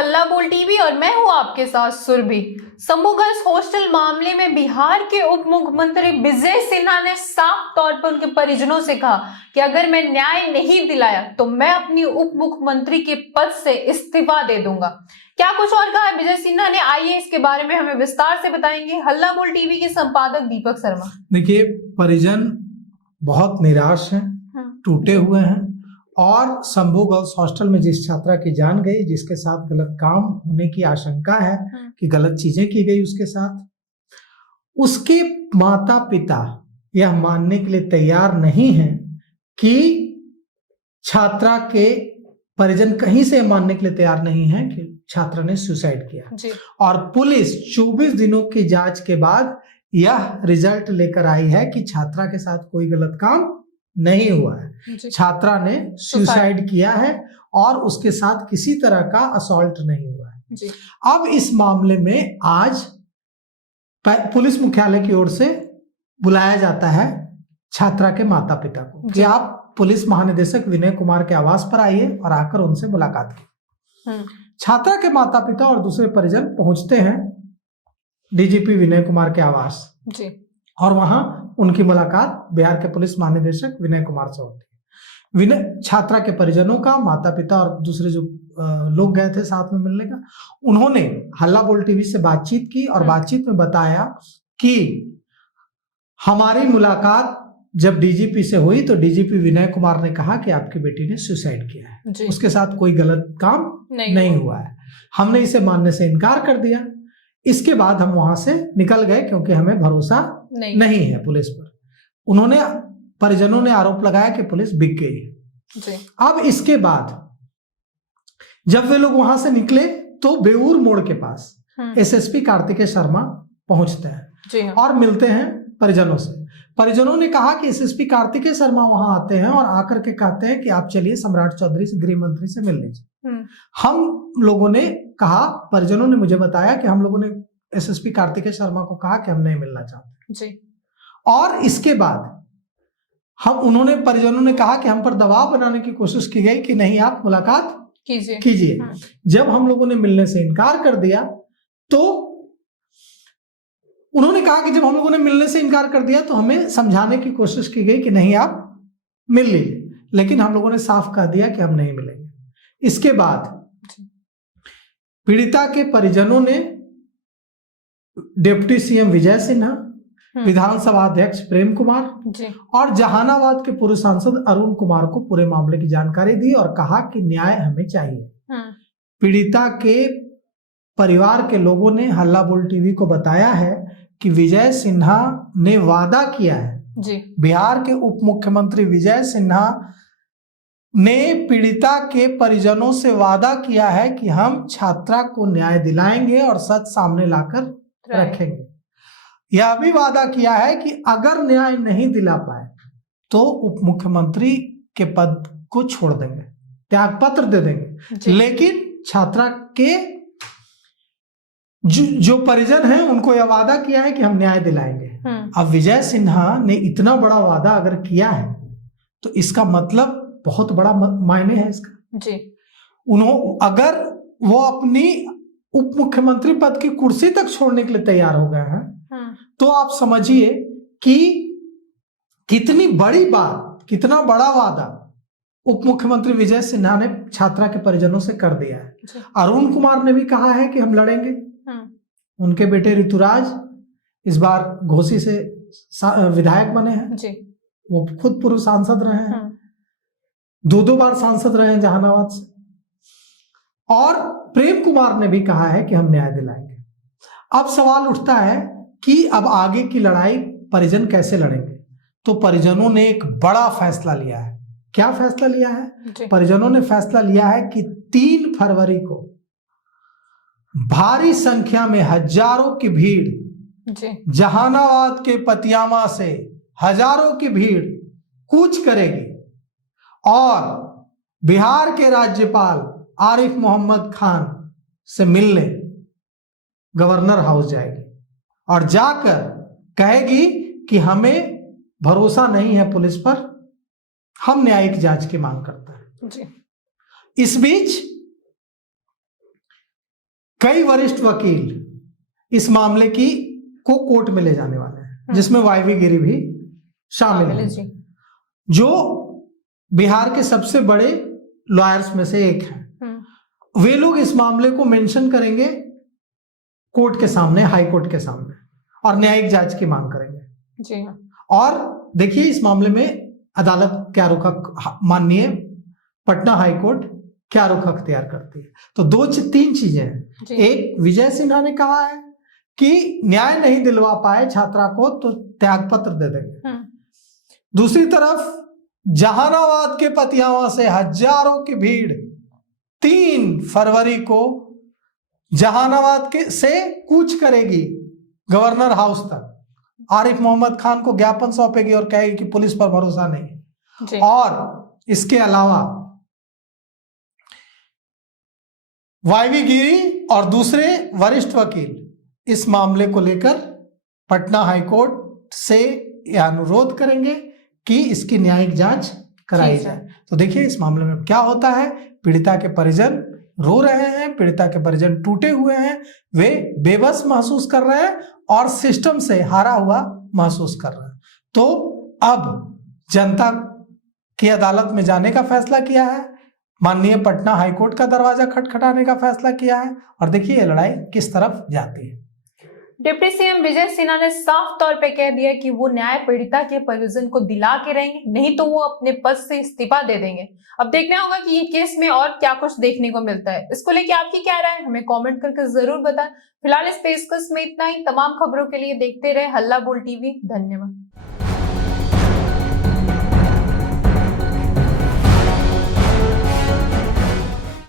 हल्ला बोल टीवी और मैं हूं आपके साथ सुरभि। शंभू गर्ल्स हॉस्टल मामले में बिहार के उप मुख्यमंत्री विजय सिन्हा ने साफ तौर पर उनके परिजनों से कहा कि अगर मैं न्याय नहीं दिलाया तो मैं अपनी उप मुख्यमंत्री के पद से इस्तीफा दे दूंगा। क्या कुछ और कहा है विजय सिन्हा ने, आइए इसके बारे में हमें विस्तार से बताएंगे हल्ला बोल टीवी के संपादक दीपक शर्मा। देखिए, परिजन बहुत निराश हैं, टूटे हुए हैं और शंभू गर्ल्स हॉस्टल में जिस छात्रा की जान गई, जिसके साथ गलत काम होने की आशंका है कि गलत चीजें की गई उसके साथ, उसके माता पिता यह मानने के लिए तैयार नहीं हैं कि छात्रा के परिजन कहीं से मानने के लिए तैयार नहीं है कि छात्रा ने सुसाइड किया। और पुलिस 24 दिनों की जांच के बाद यह रिजल्ट लेकर आई है कि छात्रा के साथ कोई गलत काम नहीं हुआ है, छात्रा ने सुसाइड किया है और उसके साथ किसी तरह का असॉल्ट नहीं हुआ है। अब इस मामले में आज पुलिस मुख्यालय की ओर से बुलाया जाता है छात्रा के माता पिता को कि आप पुलिस महानिदेशक विनय कुमार के आवास पर आइए और आकर उनसे मुलाकात की। छात्रा के माता पिता और दूसरे परिजन पहुंचते हैं डीजीपी विनय कुमार के आवास और वहां उनकी मुलाकात बिहार के पुलिस महानिदेशक विनय कुमार से होती है। विनय छात्रा के परिजनों का, माता पिता और दूसरे जो लोग गए थे साथ में मिलने का, उन्होंने हल्ला बोल टीवी से बातचीत की और बातचीत में बताया कि हमारी मुलाकात जब डीजीपी से हुई तो डीजीपी विनय कुमार ने कहा कि आपकी बेटी ने सुसाइड किया है, उसके साथ कोई गलत काम नहीं हुआ है। हमने इसे मानने से इनकार कर दिया। इसके बाद हम वहां से निकल गए क्योंकि हमें भरोसा नहीं है पुलिस पर। उन्होंने, परिजनों ने आरोप लगाया कि पुलिस बिक गई है। अब इसके बाद जब वे लोग वहां से निकले तो बेऊर मोड़ के पास एसएसपी कार्तिकेय शर्मा पहुंचते हैं और मिलते हैं परिजनों से। परिजनों ने कहा कि एसएसपी कार्तिकेय शर्मा वहां आते हैं और आकर के कहते हैं कि आप चलिए सम्राट चौधरी से, गृह मंत्री से मिल लीजिए। हम लोगों ने कहा, परिजनों ने मुझे बताया कि हम लोगों ने एसएसपी कार्तिकेय शर्मा को कहा कि हम नहीं मिलना चाहते और इसके बाद परिजनों ने कहा कि हम पर दबाव बनाने की कोशिश की गई कि नहीं, आप मुलाकात कीजिए। जब हम लोगों ने मिलने से इनकार कर दिया तो उन्होंने कहा कि जब हम लोगों ने मिलने से इनकार कर दिया तो हमें समझाने की कोशिश की गई कि नहीं, आप मिल लीजिए, लेकिन हम लोगों ने साफ कह दिया कि हम नहीं मिलेंगे। इसके बाद पीड़िता के परिजनों ने डिप्टी सीएम विजय सिन्हा, विधानसभा अध्यक्ष प्रेम कुमार और जहानाबाद के पूर्व सांसद अरुण कुमार को पूरे मामले की जानकारी दी और कहा कि न्याय हमें चाहिए। पीड़िता के परिवार के लोगों ने हल्ला बोल टीवी को बताया है कि विजय सिन्हा ने वादा किया है, बिहार के उप मुख्यमंत्री विजय सिन्हा ने पीड़िता के परिजनों से वादा किया है कि हम छात्रा को न्याय दिलाएंगे और सच सामने लाकर रखेंगे। यह भी वादा किया है कि अगर न्याय नहीं दिला पाए तो उप मुख्यमंत्री के पद को छोड़ देंगे, त्याग पत्र दे देंगे। लेकिन छात्रा के जो परिजन हैं उनको यह वादा किया है कि हम न्याय दिलाएंगे। अब विजय सिन्हा ने इतना बड़ा वादा अगर किया है तो इसका मतलब बहुत बड़ा मायने है इसका। अगर वो अपनी उप मुख्यमंत्री पद की कुर्सी तक छोड़ने के लिए तैयार हो गए हैं तो आप समझिए कि कितनी बड़ी बात, कितना बड़ा वादा उप मुख्यमंत्री विजय सिन्हा ने छात्रा के परिजनों से कर दिया है। अरुण कुमार ने भी कहा है कि हम लड़ेंगे। उनके बेटे ऋतुराज इस बार घोसी से विधायक बने हैं, वो खुद पूर्व सांसद रहे हैं, 2 बार सांसद रहे हैं जहानाबाद से। और प्रेम कुमार ने भी कहा है कि हम न्याय दिलाएंगे। अब सवाल उठता है कि अब आगे की लड़ाई परिजन कैसे लड़ेंगे? तो परिजनों ने एक बड़ा फैसला लिया है। क्या फैसला लिया है? परिजनों ने फैसला लिया है कि 3 फरवरी को भारी संख्या में हजारों की भीड़ जहानाबाद के पतियामा से हजारों की भीड़ कूच करेगी और बिहार के राज्यपाल आरिफ मोहम्मद खान से मिलने गवर्नर हाउस जाएगी और जाकर कहेगी कि हमें भरोसा नहीं है पुलिस पर, हम न्यायिक जांच की मांग करते हैं। इस बीच कई वरिष्ठ वकील इस मामले की को कोर्ट में ले जाने वाले हैं, जिसमें वाईवी गिरी भी शामिल है, जो बिहार के सबसे बड़े लॉयर्स में से एक है। वे लोग इस मामले को मेंशन करेंगे कोर्ट के सामने, हाई कोर्ट के सामने, और न्यायिक जांच की मांग करेंगे जी हाँ। और देखिए इस मामले में अदालत क्या रुख, माननीय पटना हाई कोर्ट क्या रुख अख्तियार करती है। तो तीन चीजें हैं। एक, विजय सिन्हा ने कहा है कि न्याय नहीं दिलवा पाए छात्रा को तो त्याग पत्र दे देंगे। दूसरी तरफ जहानाबाद के पतियावा से हजारों की भीड़ 3 फरवरी को जहानाबाद से कूच करेगी गवर्नर हाउस तक। आरिफ मोहम्मद खान को ज्ञापन सौंपेगी और कहेगी कि पुलिस पर भरोसा नहीं। और इसके अलावा वाईवी गिरी और दूसरे वरिष्ठ वकील इस मामले को लेकर पटना हाईकोर्ट से यह अनुरोध करेंगे कि इसकी न्यायिक जांच कराई जाए। तो देखिए इस मामले में क्या होता है। पीड़िता के परिजन रो रहे हैं, पीड़िता के परिजन टूटे हुए हैं, वे बेबस महसूस कर रहे हैं और सिस्टम से हारा हुआ महसूस कर रहे हैं। तो अब जनता की अदालत में जाने का फैसला किया है, माननीय पटना हाईकोर्ट का दरवाजा खटखटाने का फैसला किया है और देखिए ये लड़ाई किस तरफ जाती है। डिप्टी सीएम विजय सिन्हा ने साफ तौर पे कह दिया कि वो न्याय पीड़िता के परिजन को दिला के रहेंगे, नहीं तो वो अपने पद से इस्तीफा दे देंगे। अब देखना होगा कि ये केस में और क्या कुछ देखने को मिलता है। इसको लेके आपकी क्या राय है, हमें कमेंट करके जरूर बताएं। फिलहाल इस पेशकश में इतना ही। तमाम खबरों के लिए देखते रहे हल्ला बोल टीवी। धन्यवाद।